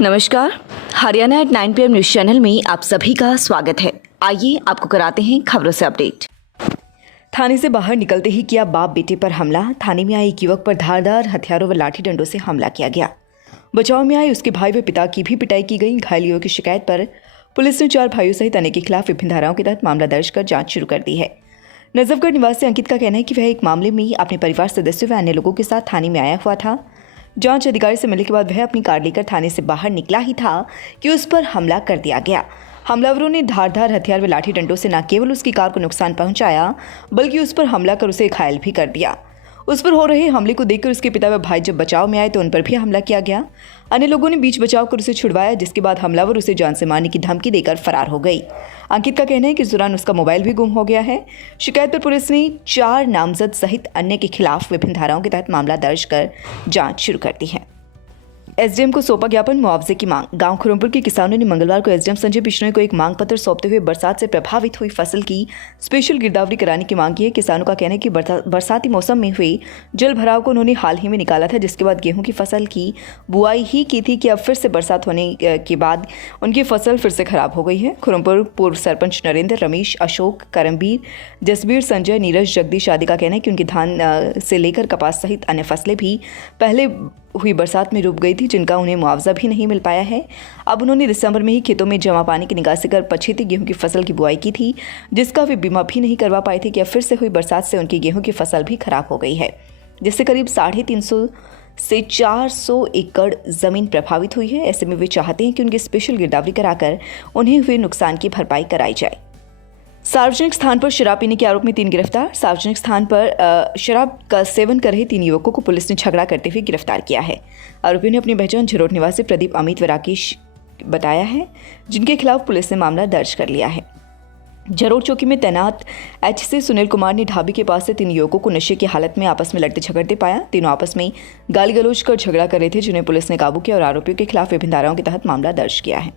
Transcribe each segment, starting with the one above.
नमस्कार, Haryana at 9 PM news channel में आप सभी का स्वागत है। आइए आपको कराते हैं खबरों से अपडेट। थाने से बाहर निकलते ही किया बाप बेटे पर हमला। थाने में आए एक युवक पर धारदार हथियारों व लाठी डंडों से हमला किया गया। बचाव में आए उसके भाई व पिता की भी पिटाई की गई। घायल युवक की शिकायत पर पुलिस ने 4 भाइयों सहित अन्य के खिलाफ विभिन्न धाराओं के तहत मामला दर्ज कर जांच शुरू कर दी है। नजफगढ़ निवासी अंकित का कहना है कि वह एक मामले में अपने परिवार सदस्यों व अन्य लोगों के साथ थाने में आया हुआ था। जांच अधिकारी से मिलने के बाद वह अपनी कार लेकर थाने से बाहर निकला ही था कि उस पर हमला कर दिया गया। हमलावरों ने धारदार हथियार व लाठी डंडों से न केवल उसकी कार को नुकसान पहुंचाया बल्कि उस पर हमला कर उसे घायल भी कर दिया। उस पर हो रहे हमले को देखकर उसके पिता व भाई जब बचाव में आए तो उन पर भी हमला किया गया। अन्य लोगों ने बीच बचाव कर उसे छुड़वाया, जिसके बाद हमलावर उसे जान से मारने की धमकी देकर फरार हो गई। अंकित का कहना है कि इस दौरान उसका मोबाइल भी गुम हो गया है। शिकायत पर पुलिस ने 4 नामजद सहित अन्य के खिलाफ विभिन्न धाराओं के तहत मामला दर्ज कर जांच शुरू कर दी है। एसडीएम को सौंपा ज्ञापन, मुआवजे की मांग। गांव खुरमपुर के किसानों ने मंगलवार को एसडीएम संजय बिश्नोई को एक मांग पत्र सौंपते हुए बरसात से प्रभावित हुई फसल की स्पेशल गिरदावरी कराने की मांग की है। किसानों का कहना है कि बरसाती मौसम में हुए जल भराव को उन्होंने हाल ही में निकाला था, जिसके बाद गेहूं की फसल की बुआई ही की थी कि अब फिर से बरसात होने के बाद उनकी फसल फिर से खराब हो गई है। खुरमपुर पूर्व सरपंच नरेंद्र, रमेश, अशोक, करमबीर, जसबीर, संजय, नीरज, जगदीश आदि का कहना है कि उनकी धान से लेकर कपास सहित अन्य फसलें भी पहले हुई बरसात में डूब गई थी, जिनका उन्हें मुआवजा भी नहीं मिल पाया है। अब उन्होंने दिसंबर में ही खेतों में जमा पानी की निकासी कर पछेती गेहूं की फसल की बुआई की थी, जिसका वे बीमा भी नहीं करवा पाए थे कि अब फिर से हुई बरसात से उनकी गेहूं की फसल भी खराब हो गई है, जिससे करीब 350 से 400 एकड़ जमीन प्रभावित हुई है। ऐसे में वे चाहते हैं कि उनकी स्पेशल गिरदावरी कराकर उन्हें हुए नुकसान की भरपाई कराई जाए। सार्वजनिक स्थान पर शराब पीने के आरोप में 3 गिरफ्तार। सार्वजनिक स्थान पर शराब का सेवन कर रहे 3 युवकों को पुलिस ने झगड़ा करते हुए गिरफ्तार किया है। आरोपियों ने अपनी पहचान झरोट निवासी प्रदीप, अमित व राकेश बताया है, जिनके खिलाफ पुलिस ने मामला दर्ज कर लिया है। झरोट चौकी में तैनात एचसी सुनील कुमार ने ढाबी के पास से 3 युवकों को नशे की हालत में आपस में लड़ते झगड़ते पाया। तीनों आपस में गाली गलौज कर झगड़ा कर रहे थे, जिन्हें पुलिस ने काबू किया और आरोपियों के खिलाफ विभिन्न धाराओं के तहत मामला दर्ज किया है।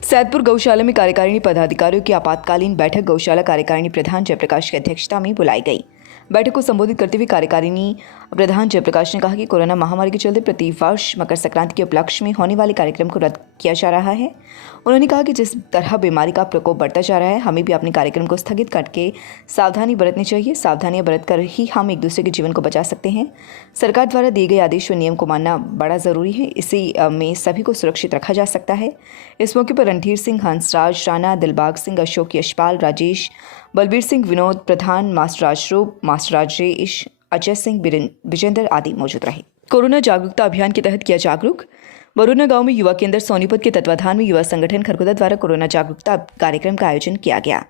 सैदपुर गौशाला में कार्यकारिणी पदाधिकारियों की आपातकालीन बैठक गौशाला कार्यकारिणी प्रधान जयप्रकाश की अध्यक्षता में बुलाई गई। बैठक को संबोधित करते हुए कार्यकारिणी प्रधान जयप्रकाश ने कहा कि कोरोना महामारी के चलते प्रतिवर्ष मकर संक्रांति के उपलक्ष्य में होने वाले कार्यक्रम को रद्द किया जा रहा है। उन्होंने कहा कि जिस तरह बीमारी का प्रकोप बढ़ता जा रहा है, हमें भी अपने कार्यक्रम को स्थगित करके सावधानी बरतनी चाहिए। सावधानियां बरत कर ही हम एक दूसरे के जीवन को बचा सकते हैं। सरकार द्वारा दिए गए आदेश व नियम को मानना बड़ा ज़रूरी है, इसी में सभी को सुरक्षित रखा जा सकता है। इस मौके पर रणधीर सिंह, हंसराज राणा, दिलबाग सिंह, अशोक, यशपाल, राजेश, बलबीर सिंह, विनोद प्रधान, मास्टर राजरूप, मास्टर राजेश, अजय सिंह, विजेंद्र आदि मौजूद रहे। कोरोना जागरूकता अभियान के तहत किया जागरूक। बरूना गांव में युवा केंद्र सोनीपत के तत्वाधान में युवा संगठन खरगोदा द्वारा कोरोना जागरूकता कार्यक्रम का आयोजन किया गया।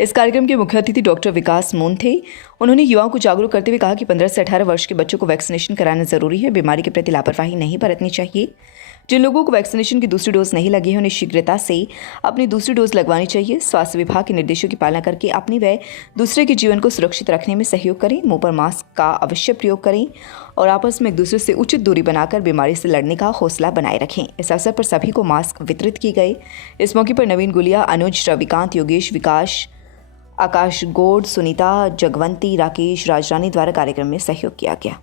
इस कार्यक्रम के मुख्य अतिथि डॉक्टर विकास मून थे। उन्होंने युवाओं को जागरूक करते हुए कहा कि 15 से 18 वर्ष के बच्चों को वैक्सीनेशन कराना जरूरी है। बीमारी के प्रति लापरवाही नहीं बरतनी चाहिए। जिन लोगों को वैक्सीनेशन की दूसरी डोज नहीं लगी है, उन्हें शीघ्रता से अपनी दूसरी डोज लगवानी चाहिए। स्वास्थ्य विभाग के निर्देशों की पालना करके अपनी व दूसरे के जीवन को सुरक्षित रखने में सहयोग करें। मुंह पर मास्क का अवश्य प्रयोग करें और आपस में एक दूसरे से उचित दूरी बनाकर बीमारी से लड़ने का हौसला बनाए रखें। इस अवसर पर सभी को मास्क वितरित किए गए। इस मौके पर नवीन गुलिया, अनुज, रविकांत, योगेश, विकास, आकाश गौड़, सुनीता, जगवंती, राकेश, राजरानी द्वारा कार्यक्रम में सहयोग किया गया।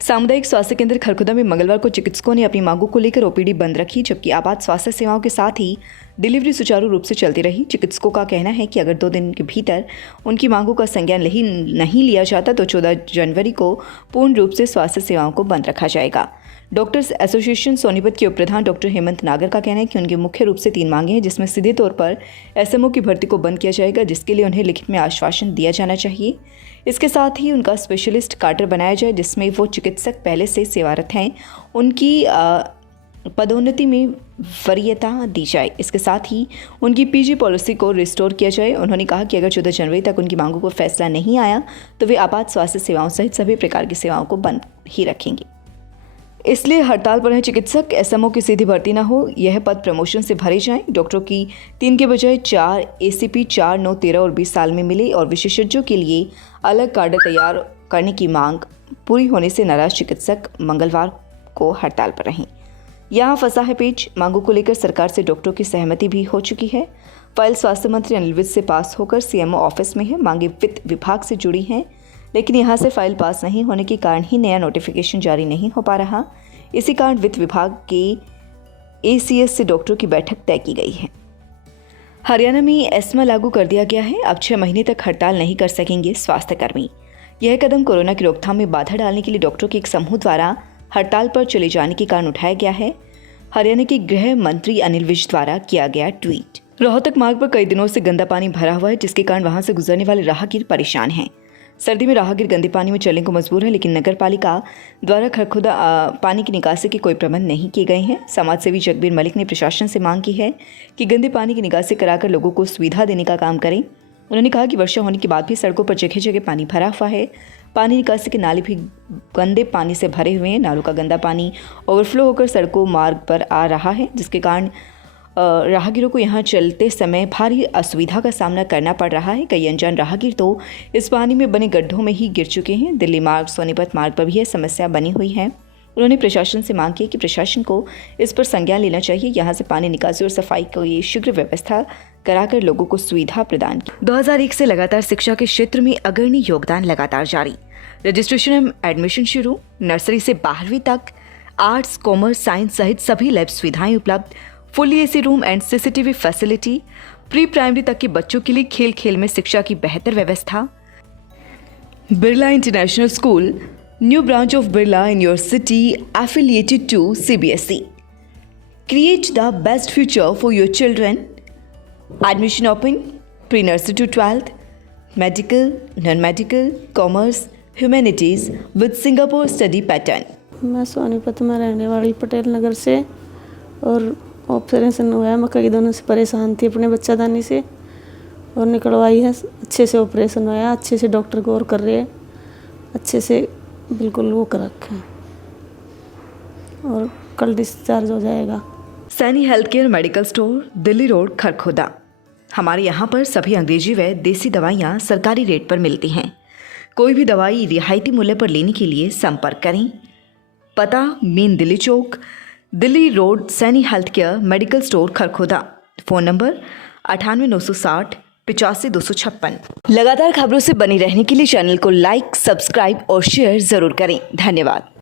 सामुदायिक स्वास्थ्य केंद्र खरगोदा में मंगलवार को चिकित्सकों ने अपनी मांगों को लेकर ओपीडी बंद रखी, जबकि आपात स्वास्थ्य सेवाओं के साथ ही डिलीवरी सुचारू रूप से चलती रही। चिकित्सकों का कहना है कि अगर 2 दिन के भीतर उनकी मांगों का संज्ञान नहीं लिया जाता तो 14 जनवरी को पूर्ण रूप से स्वास्थ्य सेवाओं को बंद रखा जाएगा। डॉक्टर्स एसोसिएशन सोनीपत के उपप्रधान डॉक्टर हेमंत नागर का कहना है कि उनकी मुख्य रूप से 3 मांगे हैं, जिसमें सीधे तौर पर एसएमओ की भर्ती को बंद किया जाएगा, जिसके लिए उन्हें लिखित में आश्वासन दिया जाना चाहिए। इसके साथ ही उनका स्पेशलिस्ट कार्टर बनाया जाए, जिसमें वो चिकित्सक पहले से सेवारत हैं उनकी पदोन्नति में वरीयता दी जाए। इसके साथ ही उनकी पीजी पॉलिसी को रिस्टोर किया जाए। उन्होंने कहा कि अगर 14 जनवरी तक उनकी मांगों पर फैसला नहीं आया तो वे आपात स्वास्थ्य सेवाओं सहित सभी प्रकार की सेवाओं को बंद ही रखेंगे। इसलिए हड़ताल पर हैं चिकित्सक। एसएमओ की सीधी भर्ती न हो, यह पद प्रमोशन से भरे जाएं। डॉक्टरों की 3 के बजाय 4 एसीपी 4, 9, 13 और 20 साल में मिले और विशेषज्ञों के लिए अलग कार्ड तैयार करने की मांग पूरी होने से नाराज चिकित्सक मंगलवार को हड़ताल पर रहीं। यहाँ फंसा है पेच। मांगों को लेकर सरकार से डॉक्टरों की सहमति भी हो चुकी है। फाइल स्वास्थ्य मंत्री अनिल विज से पास होकर सीएमओ ऑफिस में है। मांगे वित्त विभाग से जुड़ी हैं, लेकिन यहाँ से फाइल पास नहीं होने के कारण ही नया नोटिफिकेशन जारी नहीं हो पा रहा। इसी कारण वित्त विभाग के ACS से डॉक्टरों की बैठक तय की गई है। हरियाणा में एस्मा लागू कर दिया गया है। अब 6 महीने तक हड़ताल नहीं कर सकेंगे स्वास्थ्यकर्मी। यह कदम कोरोना की रोकथाम में बाधा डालने के लिए डॉक्टरों के एक समूह द्वारा हड़ताल पर चले जाने के कारण उठाया गया है। हरियाणा के गृह मंत्री अनिल विज द्वारा किया गया ट्वीट। रोहतक मार्ग पर कई दिनों से गंदा पानी भरा हुआ है, जिसके कारण वहां से गुजरने वाले राहगीर परेशान हैं। सर्दी में राहगीर गंदे पानी में चलने को मजबूर है, लेकिन नगर पालिका द्वारा खरखुदा पानी की निकासी के कोई प्रबंध नहीं किए गए हैं। समाज सेवी जगबीर मलिक ने प्रशासन से मांग की है कि गंदे पानी की निकासी कराकर लोगों को सुविधा देने का काम करें। उन्होंने कहा कि वर्षा होने के बाद भी सड़कों पर जगह जगह पानी भरा हुआ है। पानी निकासी के नाले भी गंदे पानी से भरे हुए हैं। नालों का गंदा पानी ओवरफ्लो होकर सड़कों मार्ग पर आ रहा है, जिसके कारण राहगीरों को यहाँ चलते समय भारी असुविधा का सामना करना पड़ रहा है। कई अनजान राहगीर तो इस पानी में बने गड्ढों में ही गिर चुके हैं। दिल्ली मार्ग सोनीपत मार्ग पर भी यह समस्या बनी हुई है। उन्होंने प्रशासन से मांग की कि प्रशासन को इस पर संज्ञान लेना चाहिए। यहाँ से पानी निकासी और सफाई की शीघ्र व्यवस्था कराकर लोगों को सुविधा प्रदान की। 2001 से लगातार शिक्षा के क्षेत्र में अग्रणी योगदान लगातार जारी। रजिस्ट्रेशन एवं एडमिशन शुरू। नर्सरी से 12वीं तक आर्ट्स, कॉमर्स, साइंस सहित सभी लैब सुविधाएं उपलब्ध। Fully AC room and CCTV facility. Pre primary तक के बच्चों के लिए खेल खेल में शिक्षा की बेहतर व्यवस्था। Birla international school, new branch of Birla in your city affiliated to CBSE. Create the best future for your children. Admission open, pre-nursery to 12th, medical, non-medical, commerce, humanities with Singapore study pattern. मैं सोनीपत में रहने वाली पटेल नगर से, और operation हुआ है। मैं कई दिनों से परेशान थी अपने बच्चादानी से, और निकलवाई है। अच्छे से ऑपरेशन हुआ है, अच्छे से डॉक्टर गौर कर रहे हैं, अच्छे से बिल्कुल वो कर रखे हैं, और कल डिस्चार्ज हो जाएगा। Saini health care medical store, Delhi road, Kharkhoda. हमारे यहाँ पर सभी अंग्रेजी व देसी दवाइयाँ सरकारी रेट पर मिलती हैं। कोई भी दवाई रियायती मूल्य पर लेने के लिए संपर्क करें। पता main Delhi Chowk, Delhi road, Saini health care medical store, Kharkhoda. Phone number 98 960 85 256। लगातार खबरों से बनी रहने के लिए चैनल को लाइक, सब्सक्राइब और शेयर ज़रूर करें। धन्यवाद।